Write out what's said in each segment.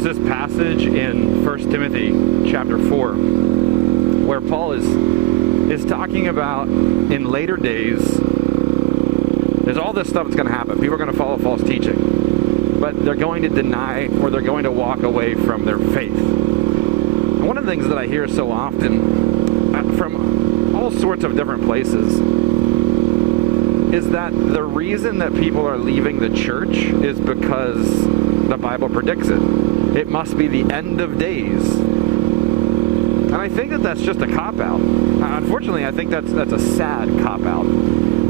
There's this passage in 1 Timothy chapter 4 where Paul is talking about in later days, there's all this stuff that's going to happen. People are going to follow false teaching, but they're going to deny or they're going to walk away from their faith. And one of the things that I hear so often from all sorts of different places is that the reason that people are leaving the church is because the Bible predicts it. It must be the end of days. And I think that that's just a cop-out. Unfortunately, I think that's a sad cop-out.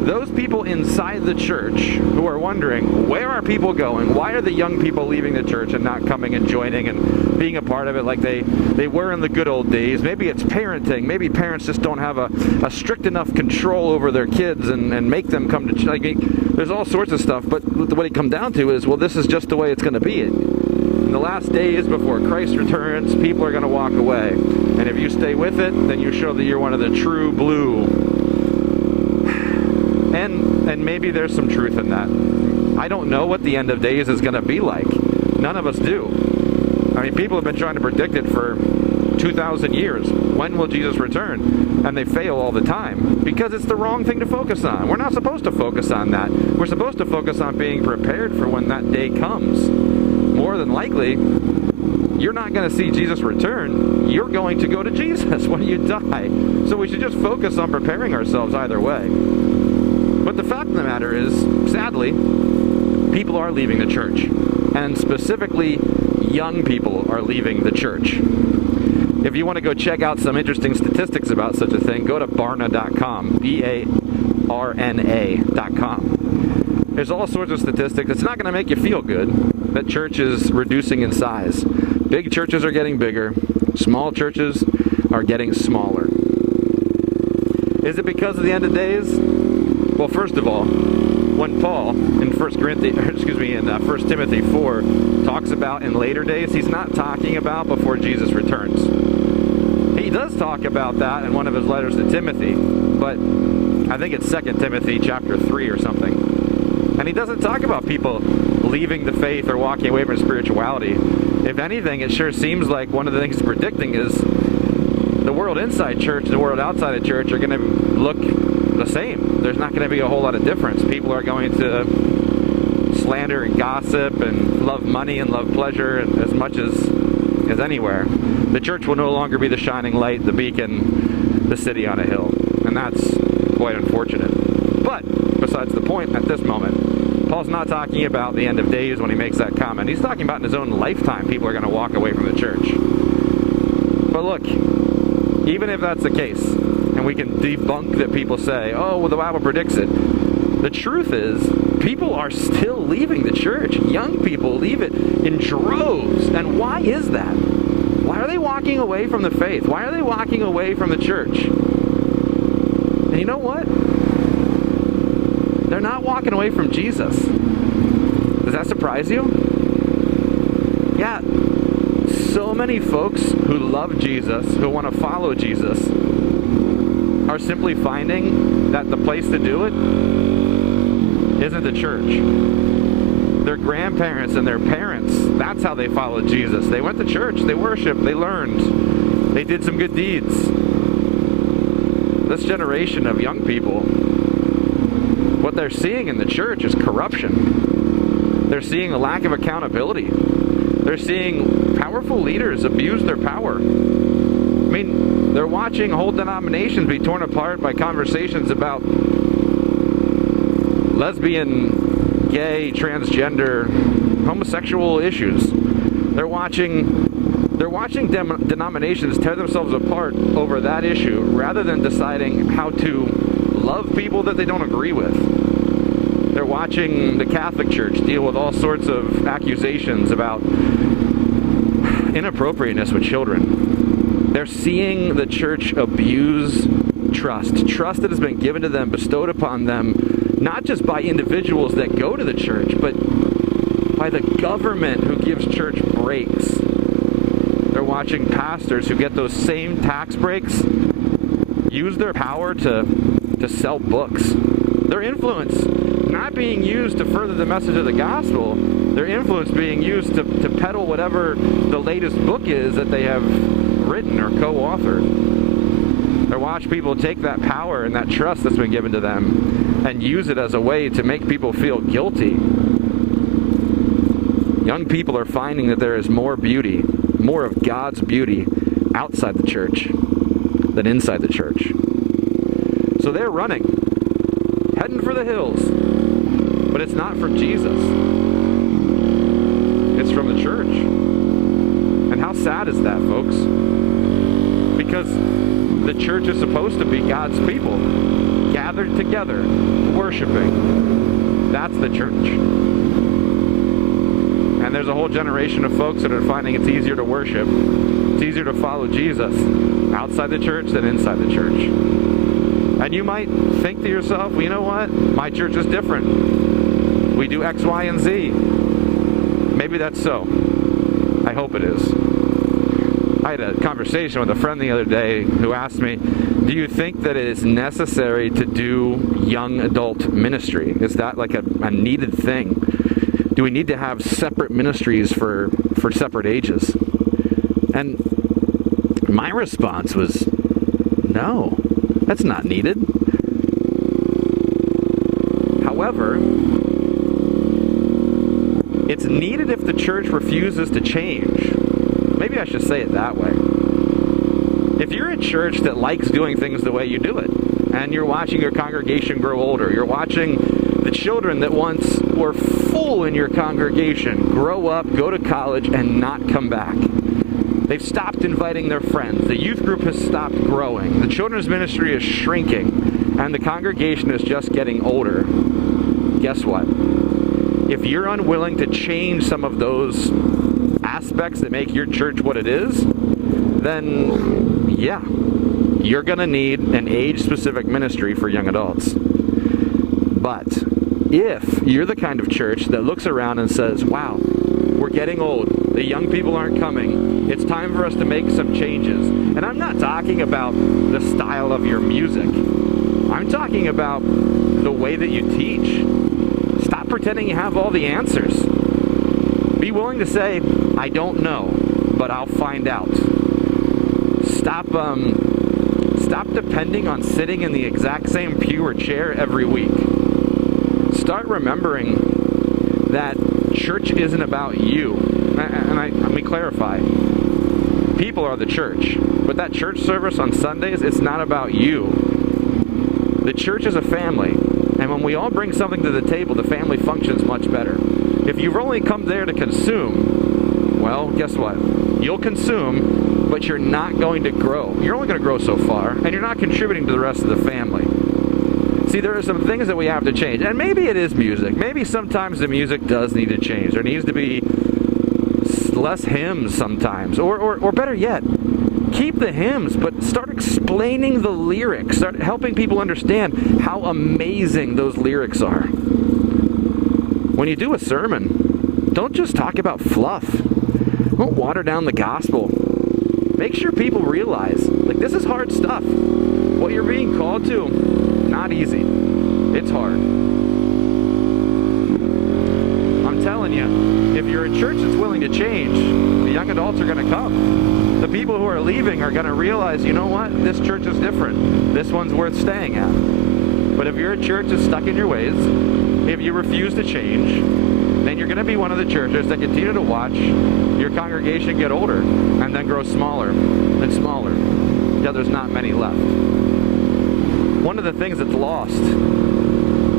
Those people inside the church who are wondering, where are people going? Why are the young people leaving the church and not coming and joining and being a part of it like they were in the good old days? Maybe it's parenting. Maybe parents just don't have a strict enough control over their kids and make them come to church. There's all sorts of stuff, but what it comes down to is, well, this is just the way it's going to be. In the last days before Christ returns, people are going to walk away. And if you stay with it, then you show that you're one of the true blue. And maybe there's some truth in that. I don't know what the end of days is going to be like. None of us do. I mean, people have been trying to predict it for 2,000 years. When will Jesus return? And they fail all the time because it's the wrong thing to focus on. We're not supposed to focus on that. We're supposed to focus on being prepared for when that day comes. More than likely, you're not going to see Jesus return. You're going to go to Jesus when you die. So we should just focus on preparing ourselves either way. But the fact of the matter is, sadly, people are leaving the church. And specifically, young people are leaving the church. If you want to go check out some interesting statistics about such a thing, go to barna.com, barna.com. There's all sorts of statistics. It's not going to make you feel good that church is reducing in size. Big churches are getting bigger. Small churches are getting smaller. Is it because of the end of days? Well, first of all, when Paul in 1 Timothy 4 talks about in later days, he's not talking about before Jesus returns. He does talk about that in one of his letters to Timothy, but I think it's 2 Timothy chapter 3 or something. And he doesn't talk about people leaving the faith or walking away from spirituality. If anything, it sure seems like one of the things he's predicting is the world inside church and the world outside of church are going to look the same. There's not going to be a whole lot of difference. People are going to slander and gossip and love money and love pleasure as much as anywhere. The church will no longer be the shining light, the beacon, the city on a hill. And that's quite unfortunate. But besides the point at this moment, Paul's not talking about the end of days when he makes that comment. He's talking about in his own lifetime people are going to walk away from the church. But look, even if that's the case, and we can debunk that people say, oh, well, the Bible predicts it. The truth is, people are still leaving the church. Young people leave it in droves. And why is that? Why are they walking away from the faith? Why are they walking away from the church? And you know what? They're not walking away from Jesus. Does that surprise you? Yeah. So many folks who love Jesus, who want to follow Jesus, are simply finding that the place to do it isn't the church. Their grandparents and their parents, that's how they followed Jesus. They went to church, they worshiped, they learned, they did some good deeds. This generation of young people, what they're seeing in the church is corruption. They're seeing a lack of accountability. They're seeing powerful leaders abuse their power. I mean, they're watching whole denominations be torn apart by conversations about lesbian, gay, transgender, homosexual issues. They're watching denominations tear themselves apart over that issue rather than deciding how to love people that they don't agree with. They're watching the Catholic Church deal with all sorts of accusations about inappropriateness with children. They're seeing the church abuse trust that has been given to them, bestowed upon them, not just by individuals that go to the church, but by the government who gives church breaks. They're watching pastors who get those same tax breaks use their power to sell books. Their influence, not being used to further the message of the gospel. Their influence being used to peddle whatever the latest book is that they have written or co-authored. Or watch people take that power and that trust that's been given to them and use it as a way to make people feel guilty. Young people are finding that there is more beauty, more of God's beauty outside the church than inside the church. So they're running, heading for the hills, but it's not from Jesus. It's from the church. And how sad is that, folks? Because the church is supposed to be God's people, gathered together, worshiping. That's the church. And there's a whole generation of folks that are finding it's easier to worship, it's easier to follow Jesus outside the church than inside the church. And you might think to yourself, well, you know what? My church is different. We do X, Y, and Z. Maybe that's so. I hope it is. I had a conversation with a friend the other day who asked me, do you think that it is necessary to do young adult ministry? Is that like a needed thing? Do we need to have separate ministries for separate ages? And my response was, no, that's not needed. However, it's needed if the church refuses to change. Maybe I should say it that way. If you're a church that likes doing things the way you do it, and you're watching your congregation grow older, you're watching the children that once were full in your congregation grow up, go to college, and not come back. They've stopped inviting their friends. The youth group has stopped growing. The children's ministry is shrinking, and the congregation is just getting older. Guess what? If you're unwilling to change some of those aspects that make your church what it is, then yeah, you're going to need an age-specific ministry for young adults. But if you're the kind of church that looks around and says, wow, we're getting old, the young people aren't coming, it's time for us to make some changes. And I'm not talking about the style of your music. I'm talking about the way that you teach. Stop pretending you have all the answers. Be willing to say, I don't know, but I'll find out. Stop depending on sitting in the exact same pew or chair every week. Start remembering that church isn't about you. And let me clarify. People are the church. But that church service on Sundays, it's not about you. The church is a family. And when we all bring something to the table, the family functions much better. If you've only come there to consume, well, guess what? You'll consume, but you're not going to grow. You're only going to grow so far, and you're not contributing to the rest of the family. See, there are some things that we have to change. And maybe it is music. Maybe sometimes the music does need to change. There needs to be less hymns sometimes. Or better yet, keep the hymns, but start explaining the lyrics. Start helping people understand how amazing those lyrics are. When you do a sermon, don't just talk about fluff. Don't water down the gospel. Make sure people realize, like, this is hard stuff. What you're being called to, not easy. It's hard. I'm telling you, if you're a church that's willing to change, the young adults are going to come. The people who are leaving are going to realize, you know what? This church is different. This one's worth staying at. But if you're a church that's stuck in your ways, if you refuse to change, then you're going to be one of the churches that continue to watch your congregation get older and then grow smaller and smaller. Yeah, there's not many left. One of the things that's lost,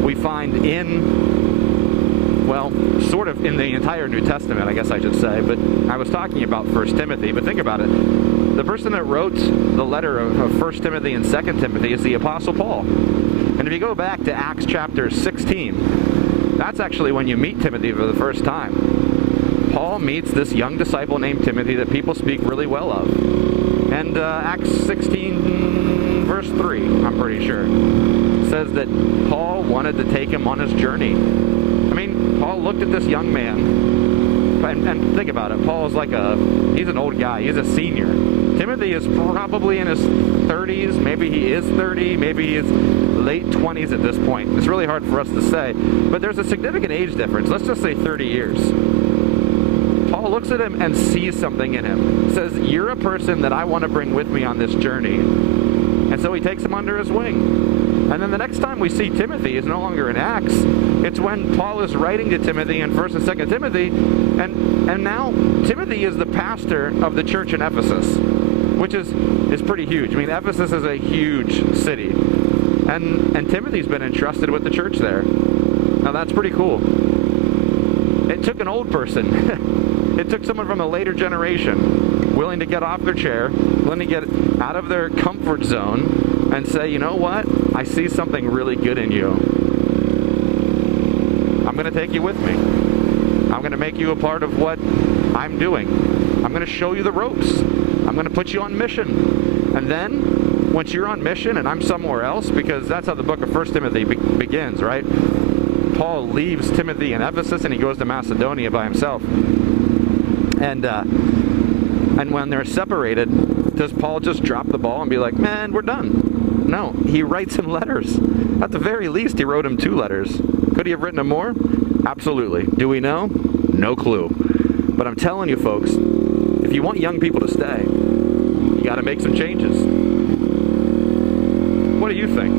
we find in, well, sort of in the entire New Testament, I guess I should say, but I was talking about 1 Timothy, but think about it. The person that wrote the letter of 1 Timothy and 2 Timothy is the Apostle Paul. And if you go back to Acts chapter 16, that's actually when you meet Timothy for the first time. Paul meets this young disciple named Timothy that people speak really well of. And Acts 16, verse 3, I'm pretty sure, says that Paul wanted to take him on his journey. I mean, Paul looked at this young man. and think about it, Paul is he's an old guy, he's a senior. Timothy is probably in his 30s, maybe he is 30, maybe he is late 20s at this point. It's really hard for us to say, but there's a significant age difference. Let's just say 30 years. Paul looks at him and sees something in him. Says, you're a person that I want to bring with me on this journey. And so he takes him under his wing. And then the next time we see Timothy is no longer in Acts. It's when Paul is writing to Timothy in 1st and 2nd Timothy. And now Timothy is the pastor of the church in Ephesus, which is pretty huge. I mean, Ephesus is a huge city. And Timothy's been entrusted with the church there. Now that's pretty cool. It took an old person. It took someone from a later generation willing to get off their chair, willing to get out of their comfort zone and say, you know what? I see something really good in you. I'm going to take you with me. I'm going to make you a part of what I'm doing. I'm going to show you the ropes. I'm going to put you on mission. And then, once you're on mission and I'm somewhere else, because that's how the book of 1 Timothy begins, right? Paul leaves Timothy in Ephesus and he goes to Macedonia by himself. And when they're separated, does Paul just drop the ball and be like, man, we're done? No, he writes him letters. At the very least, he wrote him 2 letters. Could he have written him more? Absolutely. Do we know? No clue. But I'm telling you, folks, if you want young people to stay, you got to make some changes. What do you think?